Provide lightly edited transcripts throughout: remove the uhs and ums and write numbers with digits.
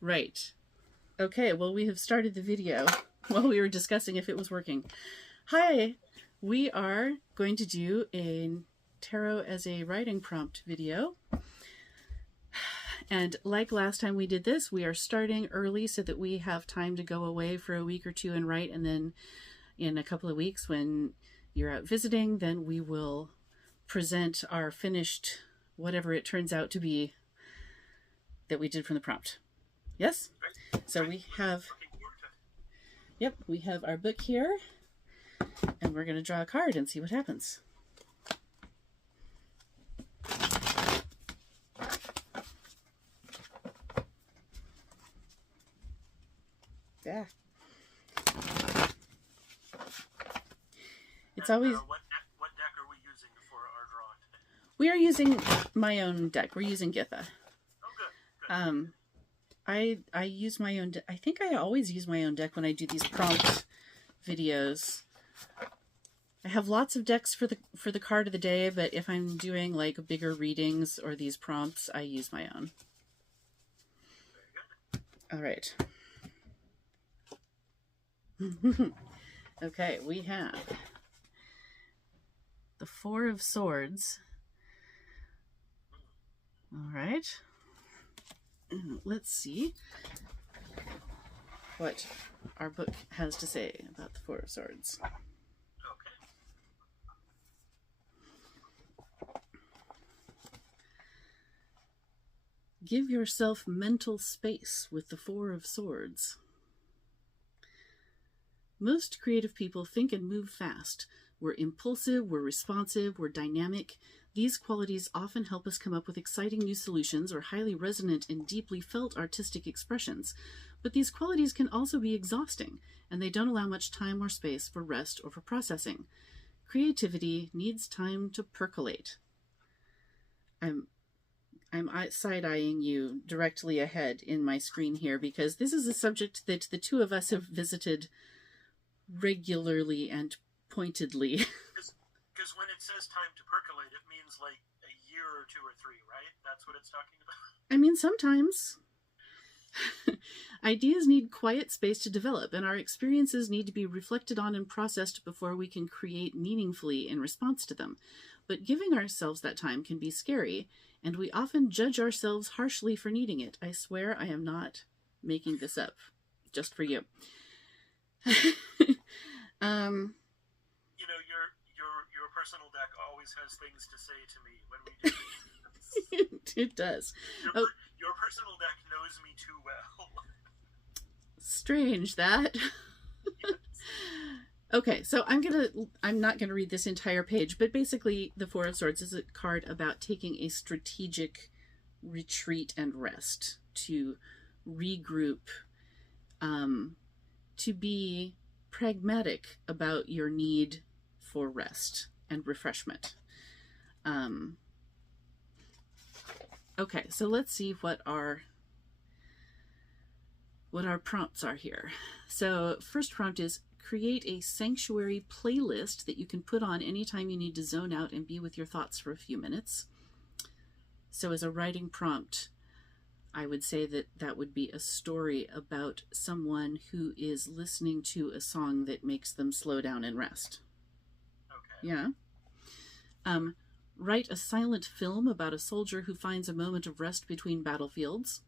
Right. Okay, well, we have started the video while we were discussing if it was working. Hi, we are going to do a tarot as a writing prompt video. And like last time we did this, we are starting early so that we have time to go away for a week or two and write. And then in a couple of weeks when you're out visiting, then we will present our finished, whatever it turns out to be, that we did from the prompt. Yes? So we have, we have our book here, and we're going to draw a card and see what happens. Yeah. It's always... What deck are we using for our drawing today? We are using my own deck. We're using Githa. Oh, good. I use my own. I think I always use my own deck when I do these prompt videos. I have lots of decks for the card of the day, but if I'm doing like bigger readings or these prompts, I use my own. All right. Okay, we have the Four of Swords. All right. Let's see what our book has to say about the Four of Swords. Okay. Give yourself mental space with the Four of Swords. Most creative people think and move fast. We're impulsive, we're responsive, we're dynamic. These qualities often help us come up with exciting new solutions or highly resonant and deeply felt artistic expressions. But these qualities can also be exhausting, and they don't allow much time or space for rest or for processing. Creativity needs time to percolate. I'm side-eyeing you directly ahead in my screen here because this is a subject that the two of us have visited regularly and pointedly. Because when it says time to percolate, it means like a year or two or three, right? That's what it's talking about? I mean, sometimes. Ideas need quiet space to develop, and our experiences need to be reflected on and processed before we can create meaningfully in response to them. But giving ourselves that time can be scary, and we often judge ourselves harshly for needing it. I swear I am not making this up, just for you. You know, your personal deck always has things to say to me when we do this. It does. Your personal deck knows me too well. Strange that. Yes. Okay, so I'm not gonna read this entire page, but basically the Four of Swords is a card about taking a strategic retreat and rest, to regroup, to be pragmatic about your need for rest and refreshment. Okay, so let's see what our prompts are here. So first prompt is create a sanctuary playlist that you can put on anytime you need to zone out and be with your thoughts for a few minutes. So as a writing prompt, I would say that would be a story about someone who is listening to a song that makes them slow down and rest. Okay. Yeah. Write a silent film about a soldier who finds a moment of rest between battlefields,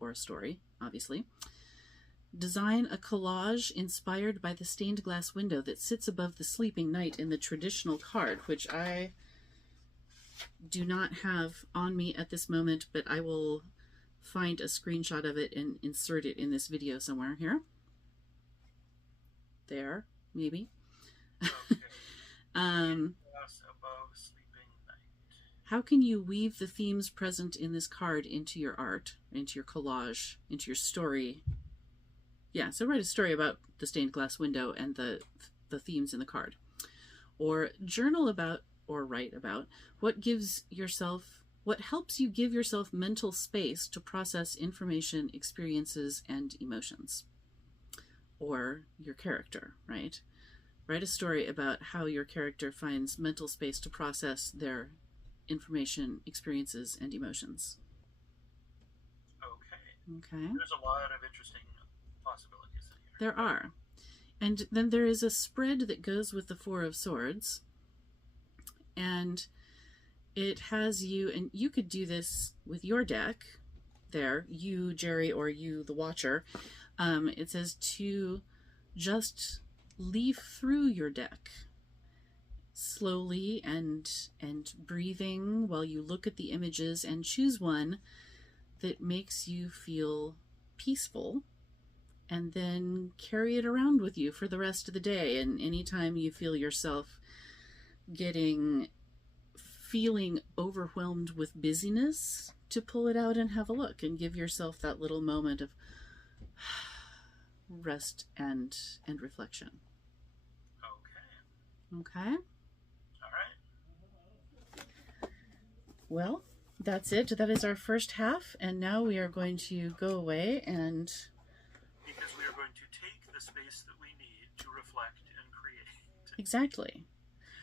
or a story, obviously. Design a collage inspired by the stained glass window that sits above the sleeping knight in the traditional card, which I do not have on me at this moment, but I will find a screenshot of it and insert it in this video somewhere here. There, maybe. Okay. Above sleeping night. How can you weave the themes present in this card into your art, into your collage, into your story? Yeah, so write a story about the stained glass window and the themes in the card. Or journal about or write about what helps you give yourself mental space to process information, experiences, and emotions. Or your character, right? Write a story about how your character finds mental space to process their information, experiences, and emotions. Okay. Okay. There's a lot of interesting possibilities in here. There are. And then there is a spread that goes with the Four of Swords. And it has you, and you could do this with your deck there, you, Jerry, or you, the watcher. It says to just leaf through your deck slowly and breathing while you look at the images and choose one that makes you feel peaceful, and then carry it around with you for the rest of the day. And anytime you feel yourself feeling overwhelmed with busyness, to pull it out and have a look and give yourself that little moment of rest and reflection. Okay. All right. Well, that's it. That is our first half, and now we are going to go away and... Because we are going to take the space that we need to reflect and create. Exactly.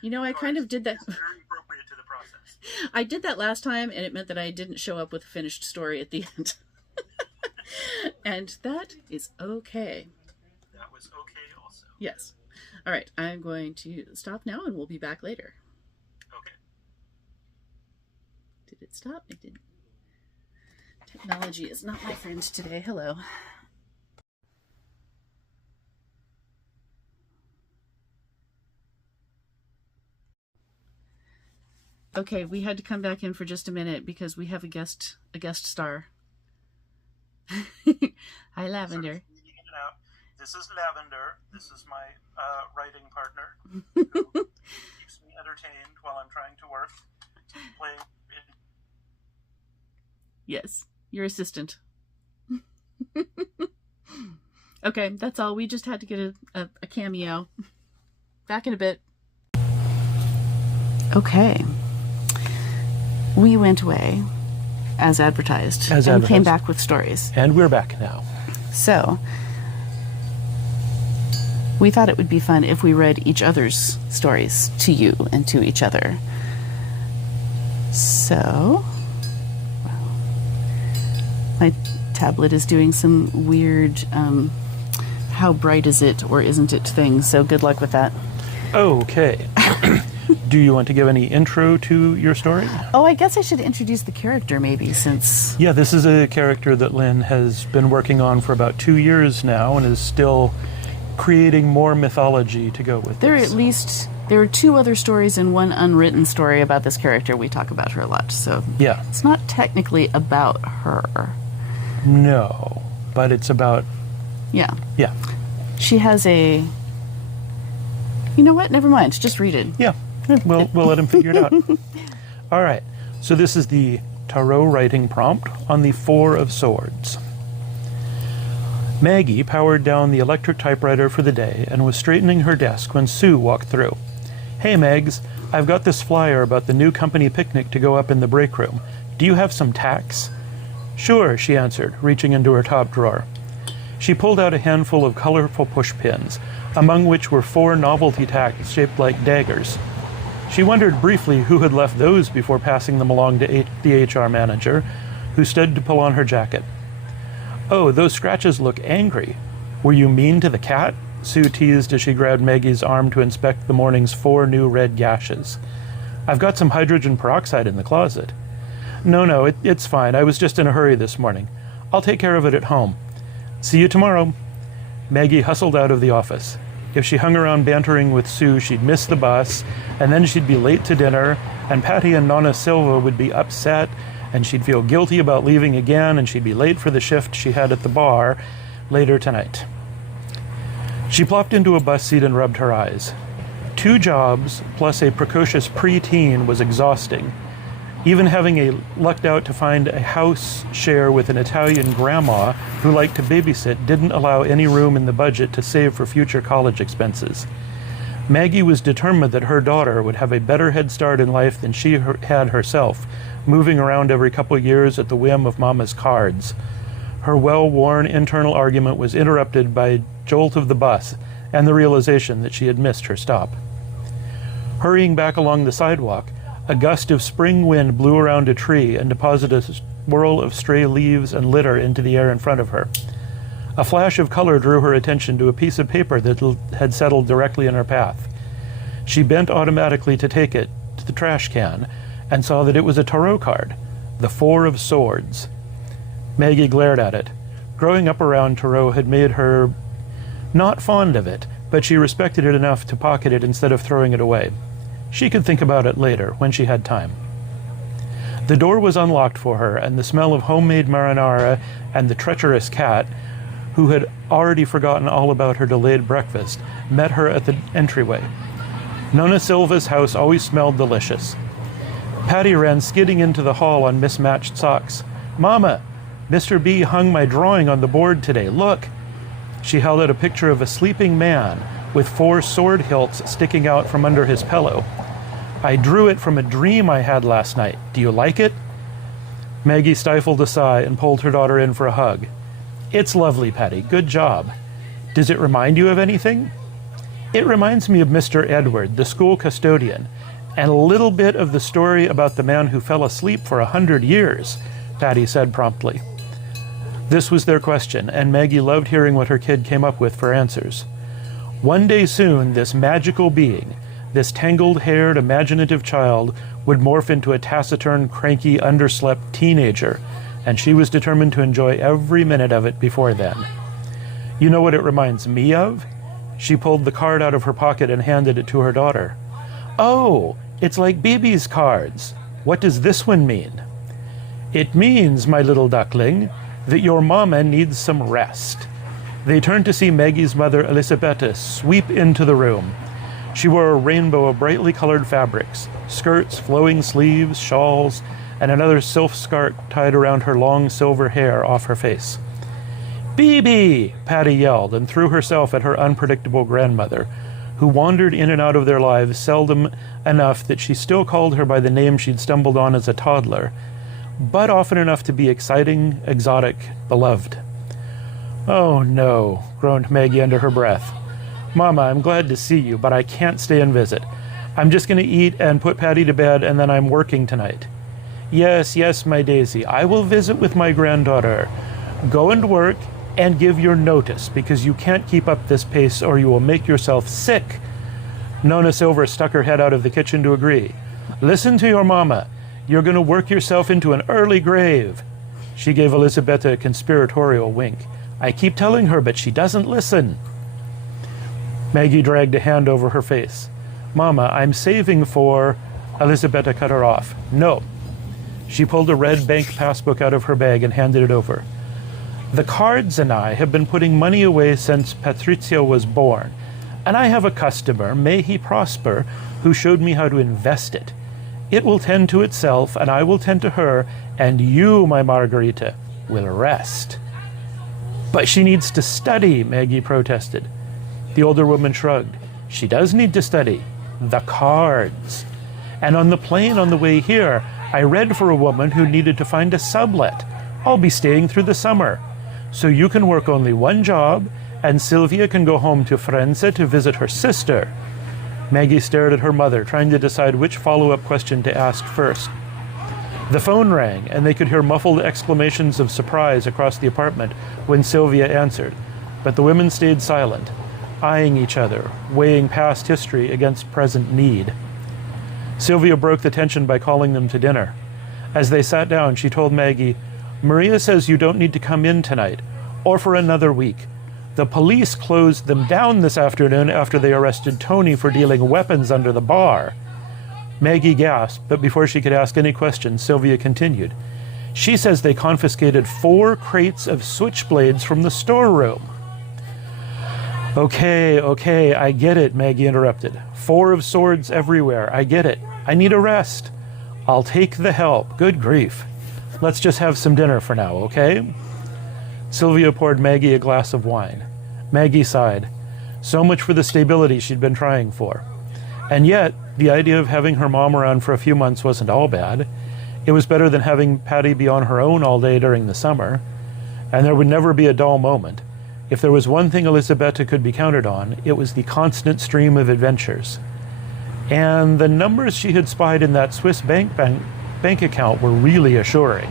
You know, I kind of did that... It's very appropriate to the process. I did that last time, and it meant that I didn't show up with a finished story at the end. And that is okay. That was okay also. Yes. All right, I'm going to stop now, and we'll be back later. Okay. Did it stop? It didn't. Technology is not my friend today. Hello. Okay, we had to come back in for just a minute because we have a guest star. Hi, Lavender. This is Lavender. This is my writing partner who keeps me entertained while I'm trying to work. Playing. Yes, your assistant. Okay, that's all. We just had to get a cameo. Back in a bit. Okay. We went away as advertised. And came back with stories. And we're back now. So, we thought it would be fun if we read each other's stories to you and to each other. So, well, my tablet is doing some weird, how bright is it or isn't it thing, so good luck with that. Okay. Do you want to give any intro to your story? Oh, I guess I should introduce the character maybe, since... Yeah, this is a character that Lynn has been working on for about 2 years now and is still creating more mythology to go with this. There are 2 other stories and 1 unwritten story about this character. We talk about her a lot, so... Yeah. It's not technically about her. No, but it's about... Yeah. Yeah. She has a... You know what? Never mind. Just read it. Yeah. We'll let him figure it out. All right. So this is the tarot writing prompt on the Four of Swords. Maggie powered down the electric typewriter for the day and was straightening her desk when Sue walked through. Hey, Megs, I've got this flyer about the new company picnic to go up in the break room. Do you have some tacks? Sure, she answered, reaching into her top drawer. She pulled out a handful of colorful push pins, among which were 4 novelty tacks shaped like daggers. She wondered briefly who had left those before passing them along to the HR manager, who stood to pull on her jacket. Oh, those scratches look angry. Were you mean to the cat? Sue teased as she grabbed Maggie's arm to inspect the morning's 4 new red gashes. I've got some hydrogen peroxide in the closet. No, it's fine. I was just in a hurry this morning. I'll take care of it at home. See you tomorrow. Maggie hustled out of the office. If she hung around bantering with Sue, she'd miss the bus, and then she'd be late to dinner, and Patty and Nonna Silva would be upset, and she'd feel guilty about leaving again, and she'd be late for the shift she had at the bar later tonight. She plopped into a bus seat and rubbed her eyes. 2 jobs, plus a precocious preteen, was exhausting. Even having lucked out to find a house share with an Italian grandma who liked to babysit didn't allow any room in the budget to save for future college expenses. Maggie was determined that her daughter would have a better head start in life than she had herself, moving around every couple years at the whim of Mama's cards. Her well-worn internal argument was interrupted by a jolt of the bus and the realization that she had missed her stop. Hurrying back along the sidewalk, a gust of spring wind blew around a tree and deposited swirl of stray leaves and litter into the air in front of her. A flash of color drew her attention to a piece of paper that had settled directly in her path. She bent automatically to take it to the trash can and saw that it was a tarot card, the Four of Swords. Maggie glared at it. Growing up around tarot had made her not fond of it, but she respected it enough to pocket it instead of throwing it away. She could think about it later, when she had time. The door was unlocked for her, and the smell of homemade marinara and the treacherous cat, who had already forgotten all about her delayed breakfast, met her at the entryway. Nona Silva's house always smelled delicious. Patty ran skidding into the hall on mismatched socks. "Mama, Mr. B hung my drawing on the board today. Look." She held out a picture of a sleeping man with 4 sword hilts sticking out from under his pillow. "I drew it from a dream I had last night. Do you like it?" Maggie stifled a sigh and pulled her daughter in for a hug. "It's lovely, Patty. Good job. Does it remind you of anything?" "It reminds me of Mr. Edward, the school custodian, and a little bit of the story about the man who fell asleep for 100 years, Patty said promptly. This was their question, and Maggie loved hearing what her kid came up with for answers. One day soon, this magical being, this tangled-haired, imaginative child, would morph into a taciturn, cranky, underslept teenager, and she was determined to enjoy every minute of it before then. "You know what it reminds me of?" She pulled the card out of her pocket and handed it to her daughter. "Oh, it's like Bibi's cards. What does this one mean?" "It means, my little duckling, that your mama needs some rest." They turned to see Maggie's mother, Elisabetta, sweep into the room. She wore a rainbow of brightly colored fabrics, skirts, flowing sleeves, shawls, and another silk scarf tied around her long silver hair off her face. "Bibi!" Patty yelled and threw herself at her unpredictable grandmother, who wandered in and out of their lives seldom enough that she still called her by the name she'd stumbled on as a toddler, but often enough to be exciting, exotic, beloved. "Oh, no," groaned Maggie under her breath. "Mama, I'm glad to see you, but I can't stay and visit. I'm just going to eat and put Patty to bed, and then I'm working tonight." Yes, my Daisy, I will visit with my granddaughter. Go and work and give your notice, because you can't keep up this pace or you will make yourself sick." Nona Silver stuck her head out of the kitchen to agree. "Listen to your mama. You're going to work yourself into an early grave." She gave Elisabetta a conspiratorial wink. "I keep telling her, but she doesn't listen." Maggie dragged a hand over her face. "Mama, I'm saving for—" Elisabetta cut her off. "No." She pulled a red bank passbook out of her bag and handed it over. "The cards and I have been putting money away since Patrizia was born, and I have a customer, may he prosper, who showed me how to invest it. It will tend to itself, and I will tend to her, and you, my Margarita, will rest." "But she needs to study," Maggie protested. The older woman shrugged. "She does need to study. The cards. And on the plane on the way here, I read for a woman who needed to find a sublet. I'll be staying through the summer. So you can work only one job, and Sylvia can go home to Firenze to visit her sister." Maggie stared at her mother, trying to decide which follow-up question to ask first. The phone rang, and they could hear muffled exclamations of surprise across the apartment when Sylvia answered, but the women stayed silent, eyeing each other, weighing past history against present need. Sylvia broke the tension by calling them to dinner. As they sat down, she told Maggie, "Maria says you don't need to come in tonight, or for another week. The police closed them down this afternoon after they arrested Tony for dealing weapons under the bar." Maggie gasped, but before she could ask any questions, Sylvia continued. "She says they confiscated 4 crates of switchblades from the storeroom." Okay, I get it," Maggie interrupted. 4 of swords everywhere, I get it. I need a rest. I'll take the help. Good grief. Let's just have some dinner for now, okay?" Sylvia poured Maggie a glass of wine. Maggie sighed. So much for the stability she'd been trying for. And yet, the idea of having her mom around for a few months wasn't all bad. It was better than having Patty be on her own all day during the summer. And there would never be a dull moment. If there was one thing Elisabetta could be counted on, it was the constant stream of adventures. And the numbers she had spied in that Swiss bank account were really assuring.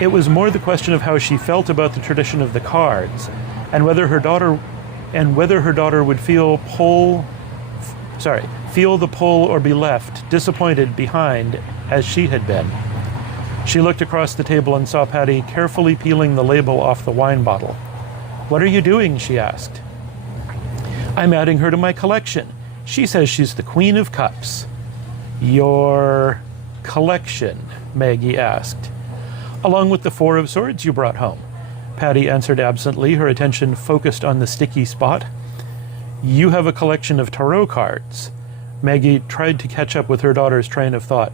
It was more the question of how she felt about the tradition of the cards, and whether her daughter would feel the pull or be left disappointed behind as she had been. She looked across the table and saw Patty carefully peeling the label off the wine bottle. "What are you doing?" she asked. "I'm adding her to my collection. She says she's the Queen of Cups." "Your collection?" Maggie asked. "Along with the 4 of Swords you brought home," Patty answered absently, her attention focused on the sticky spot. "You have a collection of tarot cards." Maggie tried to catch up with her daughter's train of thought.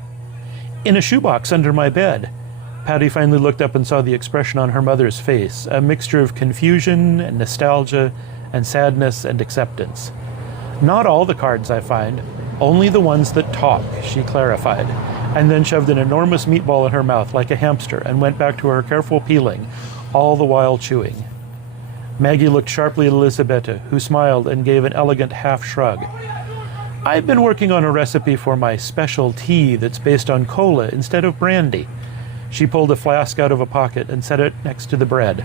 "In a shoebox under my bed." Patty finally looked up and saw the expression on her mother's face, a mixture of confusion and nostalgia and sadness and acceptance. "Not all the cards I find, only the ones that talk," she clarified, and then shoved an enormous meatball in her mouth like a hamster and went back to her careful peeling, all the while chewing. Maggie looked sharply at Elisabetta, who smiled and gave an elegant half-shrug. "I've been working on a recipe for my special tea that's based on cola instead of brandy." She pulled a flask out of a pocket and set it next to the bread.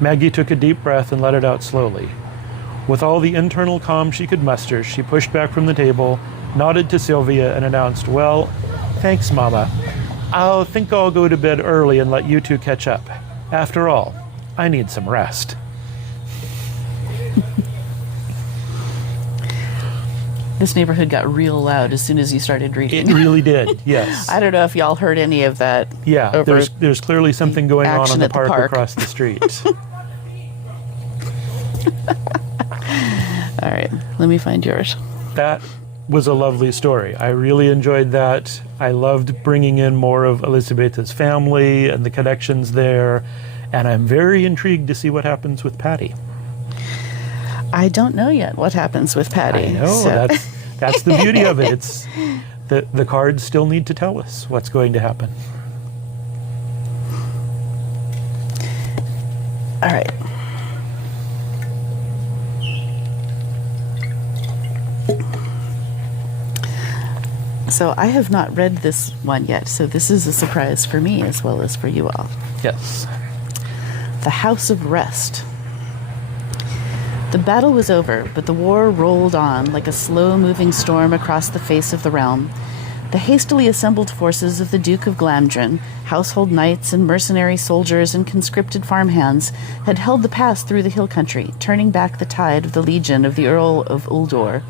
Maggie took a deep breath and let it out slowly. With all the internal calm she could muster, she pushed back from the table, nodded to Sylvia, and announced, "Well, thanks, Mama. I think I'll go to bed early and let you two catch up. After all, I need some rest." This neighborhood got real loud as soon as you started reading. It really did, yes. I don't know if y'all heard any of that. Yeah, there's clearly something going on the park across the street. All right, let me find yours. That was a lovely story. I really enjoyed that. I loved bringing in more of Elisabetta's family and the connections there, and I'm very intrigued to see what happens with Patty. I don't know yet what happens with Patty. I know, that's the beauty of it. It's the cards still need to tell us what's going to happen. All right. So I have not read this one yet, so this is a surprise for me as well as for you all. Yes. The House of Rest. The battle was over, but the war rolled on like a slow-moving storm across the face of the realm. The hastily assembled forces of the Duke of Glamdrin, household knights and mercenary soldiers and conscripted farmhands, had held the pass through the hill country, turning back the tide of the legion of the Earl of Uldor.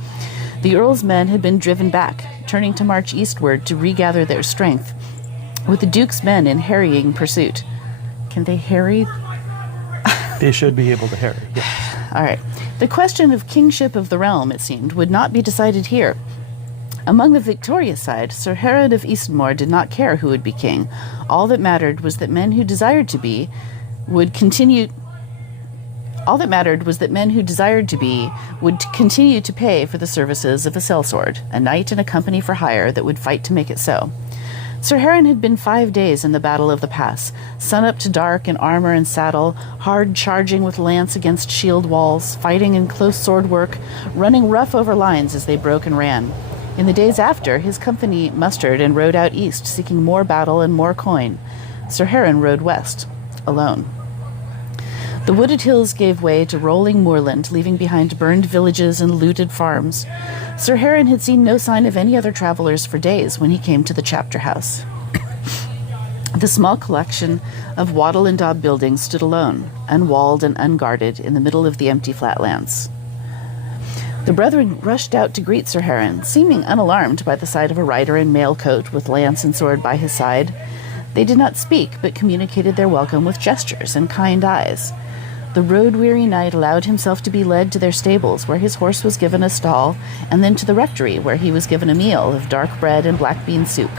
The Earl's men had been driven back, turning to march eastward to regather their strength, with the Duke's men in harrying pursuit. Can they harry? They should be able to harry, yes. All right. The question of kingship of the realm, it seemed, would not be decided here. Among the victorious side, Sir Herod of Eastmore did not care who would be king. All that mattered was that men who desired to be would continue to pay for the services of a sellsword, a knight and a company for hire that would fight to make it so. Sir Heron had been 5 days in the Battle of the Pass, sun up to dark in armor and saddle, hard charging with lance against shield walls, fighting in close sword work, running rough over lines as they broke and ran. In the days after, his company mustered and rode out east, seeking more battle and more coin. Sir Heron rode west, alone. The wooded hills gave way to rolling moorland, leaving behind burned villages and looted farms. Sir Heron had seen no sign of any other travelers for days when he came to the chapter house. The small collection of wattle and daub buildings stood alone, unwalled and unguarded, in the middle of the empty flatlands. The brethren rushed out to greet Sir Heron, seeming unalarmed by the sight of a rider in mail coat with lance and sword by his side. They did not speak, but communicated their welcome with gestures and kind eyes. The road-weary knight allowed himself to be led to their stables, where his horse was given a stall, and then to the rectory, where he was given a meal of dark bread and black bean soup.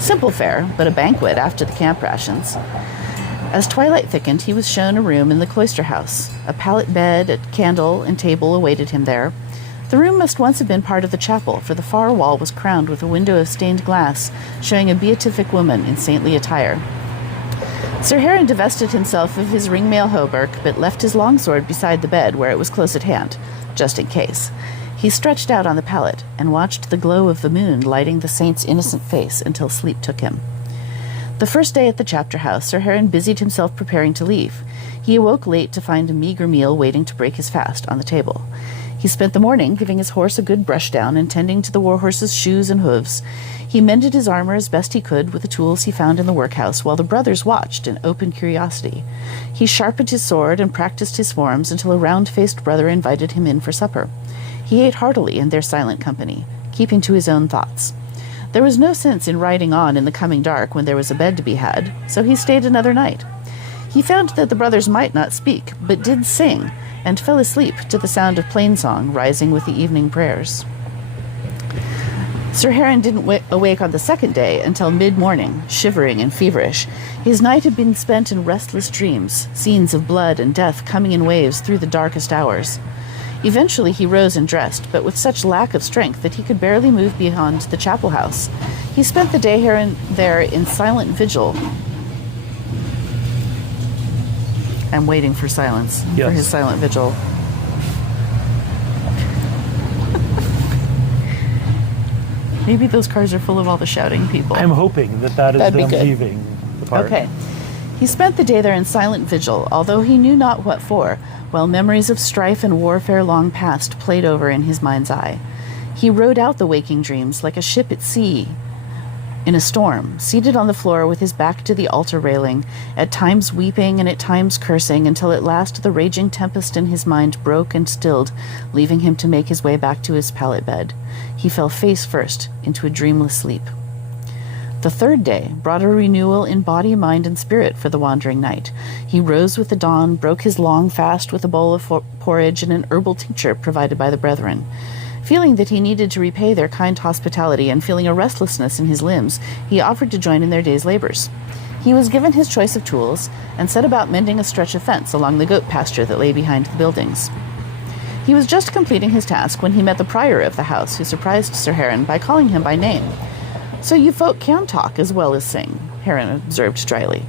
Simple fare, but a banquet after the camp rations. As twilight thickened, he was shown a room in the cloister house. A pallet bed, a candle, and table awaited him there. The room must once have been part of the chapel, for the far wall was crowned with a window of stained glass, showing a beatific woman in saintly attire. Sir Heron divested himself of his ringmail hauberk, but left his longsword beside the bed where it was close at hand, just in case. He stretched out on the pallet and watched the glow of the moon lighting the saint's innocent face until sleep took him. The first day at the chapter house, Sir Heron busied himself preparing to leave. He awoke late to find a meager meal waiting to break his fast on the table. He spent the morning giving his horse a good brush down and tending to the warhorse's shoes and hooves. He mended his armor as best he could with the tools he found in the workhouse, while the brothers watched in open curiosity. He sharpened his sword and practiced his forms until a round-faced brother invited him in for supper. He ate heartily in their silent company, keeping to his own thoughts. There was no sense in riding on in the coming dark when there was a bed to be had, so he stayed another night. He found that the brothers might not speak, but did sing, and fell asleep to the sound of plain-song rising with the evening prayers. Sir Heron didn't awake on the second day until mid-morning, shivering and feverish. His night had been spent in restless dreams, scenes of blood and death coming in waves through the darkest hours. Eventually he rose and dressed, but with such lack of strength that he could barely move beyond the chapel house. He spent the day there in silent vigil. I'm waiting for silence for his silent vigil. Maybe those cars are full of all the shouting people. I'm hoping that is them leaving the park. Okay. He spent the day there in silent vigil, although he knew not what for, while memories of strife and warfare long past played over in his mind's eye. He rode out the waking dreams like a ship at sea in a storm, seated on the floor with his back to the altar railing, at times weeping and at times cursing, until at last the raging tempest in his mind broke and stilled, leaving him to make his way back to his pallet bed. He fell face first into a dreamless sleep. The third day brought a renewal in body, mind, and spirit for the wandering knight. He rose with the dawn, broke his long fast with a bowl of porridge and an herbal tincture provided by the brethren. Feeling that he needed to repay their kind hospitality and feeling a restlessness in his limbs, he offered to join in their day's labors. He was given his choice of tools and set about mending a stretch of fence along the goat pasture that lay behind the buildings. He was just completing his task when he met the prior of the house, who surprised Sir Heron by calling him by name. "So you folk can talk as well as sing," Heron observed dryly.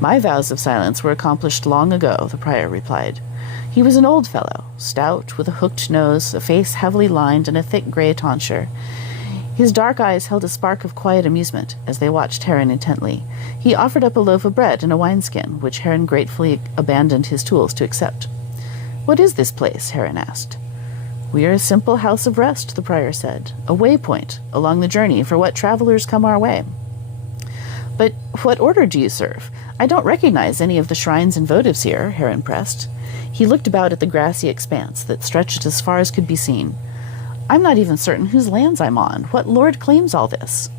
"My vows of silence were accomplished long ago," the prior replied. He was an old fellow, stout, with a hooked nose, a face heavily lined, and a thick gray tonsure. His dark eyes held a spark of quiet amusement as they watched Heron intently. He offered up a loaf of bread and a wineskin, which Heron gratefully abandoned his tools to accept. "What is this place?" Heron asked. "We are a simple house of rest," the prior said, "a waypoint along the journey for what travelers come our way." "But what order do you serve? I don't recognize any of the shrines and votives here," Heron pressed. He looked about at the grassy expanse that stretched as far as could be seen. "I'm not even certain whose lands I'm on. What lord claims all this?"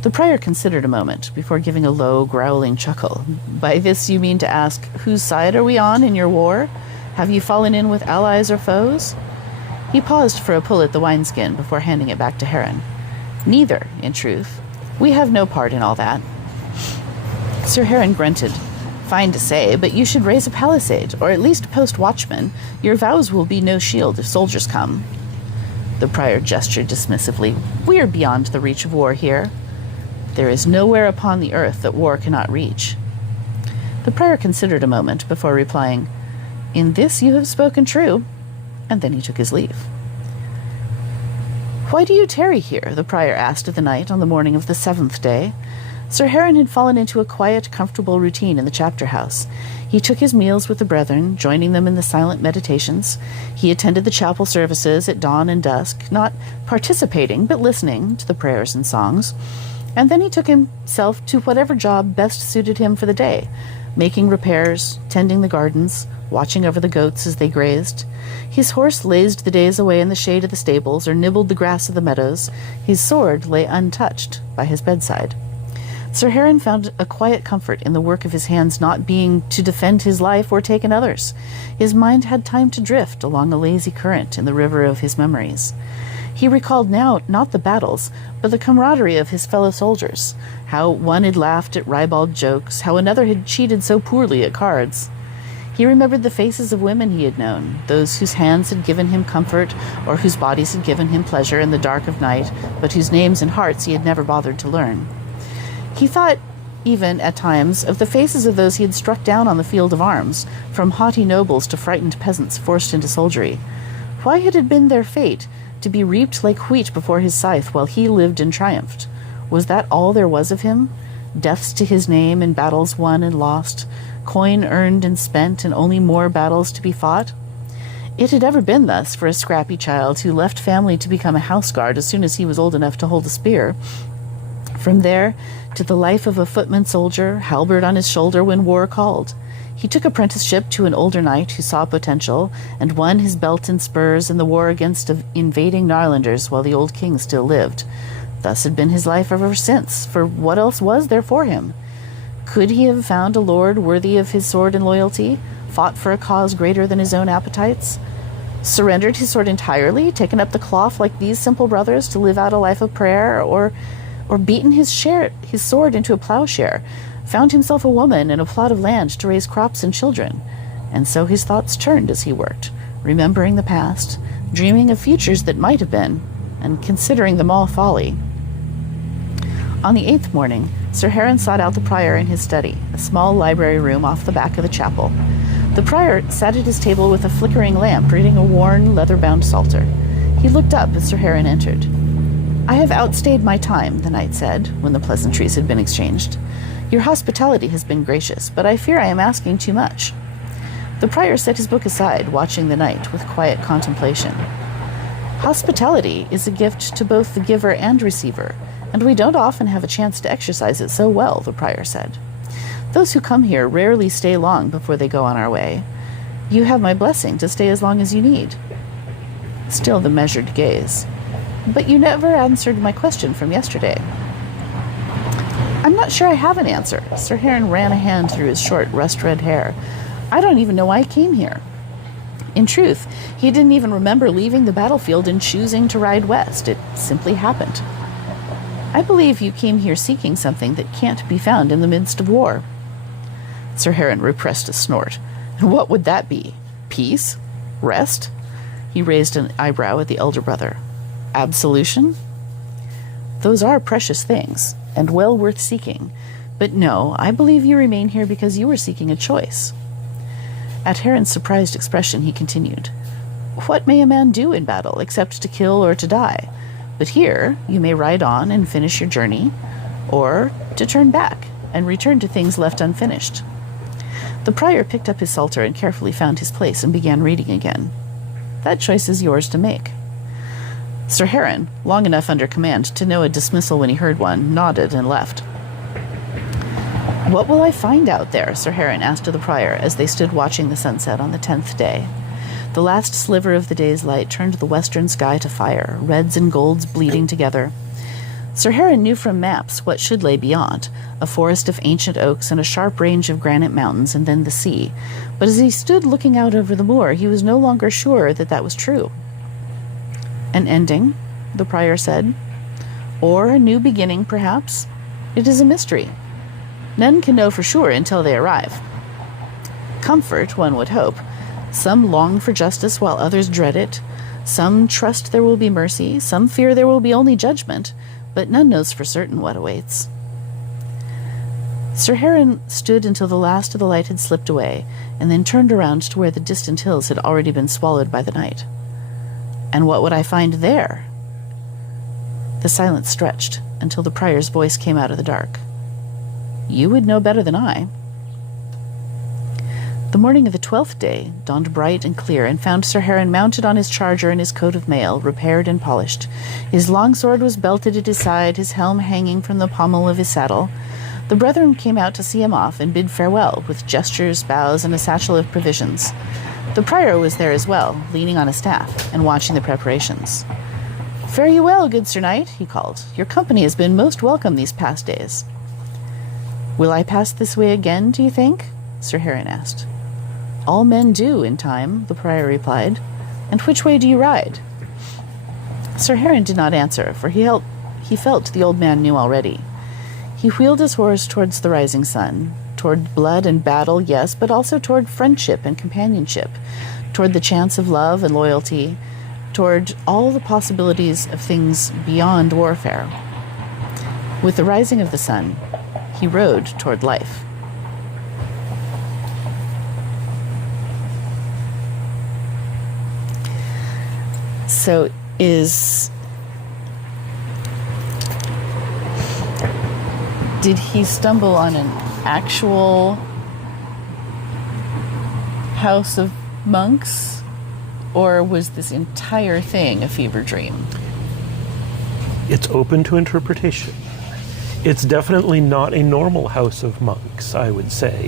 The prior considered a moment before giving a low, growling chuckle. "By this you mean to ask, whose side are we on in your war? Have you fallen in with allies or foes?" He paused for a pull at the wineskin before handing it back to Heron. "Neither, in truth. We have no part in all that." Sir Heron grunted. "Fine to say, but you should raise a palisade, or at least post watchmen. Your vows will be no shield if soldiers come." The prior gestured dismissively. "We are beyond the reach of war here." "There is nowhere upon the earth that war cannot reach." The prior considered a moment before replying, "In this you have spoken true," and then he took his leave. "Why do you tarry here?" the prior asked of the knight on the morning of the 7th day. Sir Heron had fallen into a quiet, comfortable routine in the chapter house. He took his meals with the brethren, joining them in the silent meditations. He attended the chapel services at dawn and dusk, not participating, but listening to the prayers and songs. And then he took himself to whatever job best suited him for the day, making repairs, tending the gardens, watching over the goats as they grazed. His horse lazed the days away in the shade of the stables or nibbled the grass of the meadows. His sword lay untouched by his bedside. Sir Heron found a quiet comfort in the work of his hands not being to defend his life or take another's. His mind had time to drift along a lazy current in the river of his memories. He recalled now not the battles, but the camaraderie of his fellow soldiers, how one had laughed at ribald jokes, how another had cheated so poorly at cards. He remembered the faces of women he had known, those whose hands had given him comfort or whose bodies had given him pleasure in the dark of night, but whose names and hearts he had never bothered to learn. He thought, even at times, of the faces of those he had struck down on the field of arms, from haughty nobles to frightened peasants forced into soldiery. Why had it been their fate to be reaped like wheat before his scythe while he lived and triumphed? Was that all there was of him? deaths to his name and battles won and lost, coin earned and spent, and only more battles to be fought? It had ever been thus for a scrappy child who left family to become a house guard as soon as he was old enough to hold a spear. From there to the life of a footman soldier, halberd on his shoulder when war called. He took apprenticeship to an older knight who saw potential, and won his belt and spurs in the war against invading Narlanders while the old king still lived. Thus had been his life ever since, for what else was there for him? Could he have found a lord worthy of his sword and loyalty, fought for a cause greater than his own appetites? Surrendered his sword entirely, taken up the cloth like these simple brothers to live out a life of prayer, or beaten his sword into a plowshare, found himself a woman and a plot of land to raise crops and children? And so his thoughts turned as he worked, remembering the past, dreaming of futures that might have been, and considering them all folly. On the 8th morning, Sir Heron sought out the prior in his study, a small library room off the back of the chapel. The prior sat at his table with a flickering lamp, reading a worn, leather-bound psalter. He looked up as Sir Heron entered. "I have outstayed my time," the knight said, when the pleasantries had been exchanged. "Your hospitality has been gracious, but I fear I am asking too much." The prior set his book aside, watching the knight with quiet contemplation. "Hospitality is a gift to both the giver and receiver, and we don't often have a chance to exercise it so well," the prior said. "Those who come here rarely stay long before they go on our way. You have my blessing to stay as long as you need." Still the measured gaze. "But you never answered my question from yesterday." "I'm not sure I have an answer." Sir Heron ran a hand through his short, rust-red hair. "I don't even know why I came here." In truth, he didn't even remember leaving the battlefield and choosing to ride west. It simply happened. "I believe you came here seeking something that can't be found in the midst of war." Sir Heron repressed a snort. "And what would that be? Peace? Rest?" He raised an eyebrow at the elder brother. "Absolution? Those are precious things, and well worth seeking. But no, I believe you remain here because you are seeking a choice." At Heron's surprised expression, he continued, "What may a man do in battle except to kill or to die? But here you may ride on and finish your journey, or to turn back and return to things left unfinished." The prior picked up his psalter and carefully found his place and began reading again. "That choice is yours to make." Sir Heron, long enough under command to know a dismissal when he heard one, nodded and left. "What will I find out there?" Sir Heron asked of the prior as they stood watching the sunset on the 10th day. The last sliver of the day's light turned the western sky to fire, reds and golds bleeding together. Sir Heron knew from maps what should lay beyond, a forest of ancient oaks and a sharp range of granite mountains, and then the sea. But as he stood looking out over the moor, he was no longer sure that that was true. "An ending," the prior said. "Or a new beginning, perhaps. It is a mystery. None can know for sure until they arrive. Comfort, one would hope. Some long for justice while others dread it. Some trust there will be mercy, some fear there will be only judgment, but none knows for certain what awaits." Sir Heron stood until the last of the light had slipped away, and then turned around to where the distant hills had already been swallowed by the night. "And what would I find there?" The silence stretched until the prior's voice came out of the dark. "You would know better than I." The morning of the 12th day dawned bright and clear, and found Sir Heron mounted on his charger in his coat of mail, repaired and polished. His long sword was belted at his side, his helm hanging from the pommel of his saddle. The brethren came out to see him off and bid farewell, with gestures, bows, and a satchel of provisions. The prior was there as well, leaning on a staff, and watching the preparations. "Fare you well, good Sir Knight," he called. "Your company has been most welcome these past days." "Will I pass this way again, do you think?" Sir Heron asked. "All men do, in time," the prior replied. "And which way do you ride?" Sir Heron did not answer, for he felt the old man knew already. He wheeled his horse towards the rising sun, toward blood and battle, yes, but also toward friendship and companionship, toward the chance of love and loyalty, toward all the possibilities of things beyond warfare. With the rising of the sun, he rode toward life. So Did he stumble on an actual house of monks, or was this entire thing a fever dream? It's open to interpretation. It's definitely not a normal house of monks, I would say.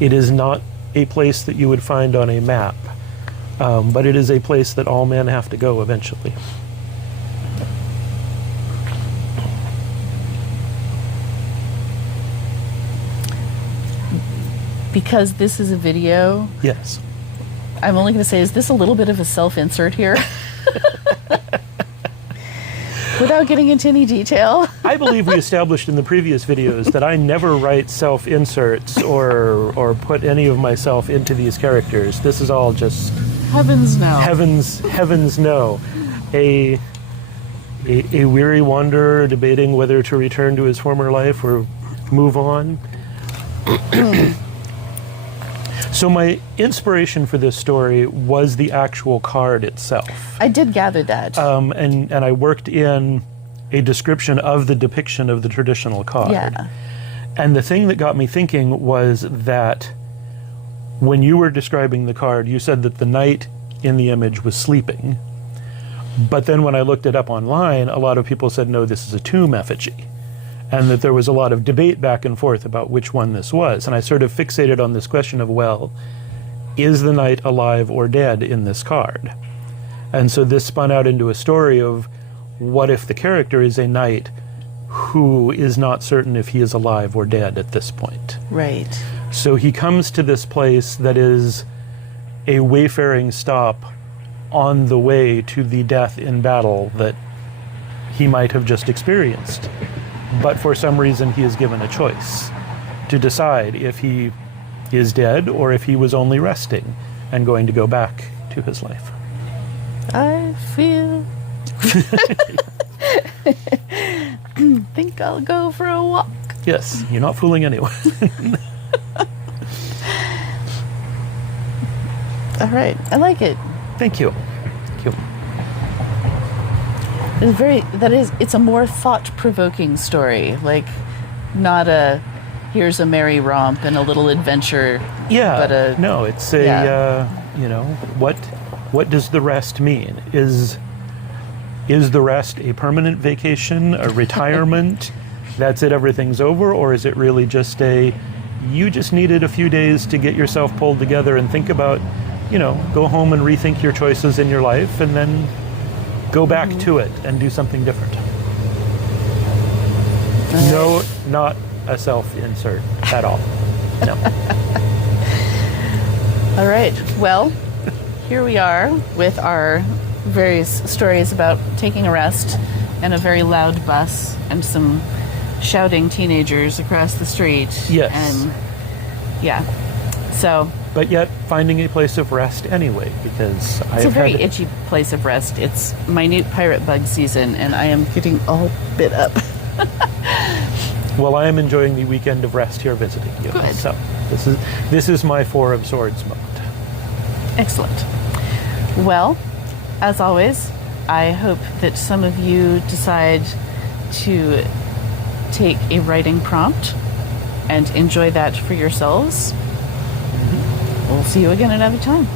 It is not a place that you would find on a map, but it is a place that all men have to go eventually. Because this is a video, Yes. I'm only going to say, is this a little bit of a self-insert here? Without getting into any detail. I believe we established in the previous videos that I never write self-inserts or put any of myself into these characters. This is all just Heavens no. heavens no. A weary wanderer debating whether to return to his former life or move on. So my inspiration for this story was the actual card itself. I did gather that. And I worked in a description of the depiction of the traditional card. Yeah. And the thing that got me thinking was that when you were describing the card, you said that the knight in the image was sleeping. But then when I looked it up online, a lot of people said, no, this is a tomb effigy. And that there was a lot of debate back and forth about which one this was. And I sort of fixated on this question of, well, is the knight alive or dead in this card? And so this spun out into a story of, what if the character is a knight who is not certain if he is alive or dead at this point? Right. So he comes to this place that is a wayfaring stop on the way to the death in battle that he might have just experienced. But for some reason he is given a choice to decide if he is dead or if he was only resting and going to go back to his life. I feel... think I'll go for a walk. Yes, you're not fooling anyone. All right, I like it. Thank you. Thank you. It's a more thought-provoking story, like not a here's a merry romp and a little adventure. Yeah, but no, it's a what does the rest mean? Is the rest a permanent vacation, a retirement? That's it, everything's over? Or is it really just you just needed a few days to get yourself pulled together and think about, go home and rethink your choices in your life and then go back to it and do something different? No, not a self-insert at all. No. All right, well, here we are with our various stories about taking a rest and a very loud bus and some shouting teenagers across the street. Yes. And yeah, so. But yet finding a place of rest anyway, because It's a very itchy place of rest. It's minute pirate bug season and I am getting all bit up. Well, I am enjoying the weekend of rest here visiting you. Good. So this is my Four of Swords moment. Excellent. Well, as always, I hope that some of you decide to take a writing prompt and enjoy that for yourselves. We'll see you again another time.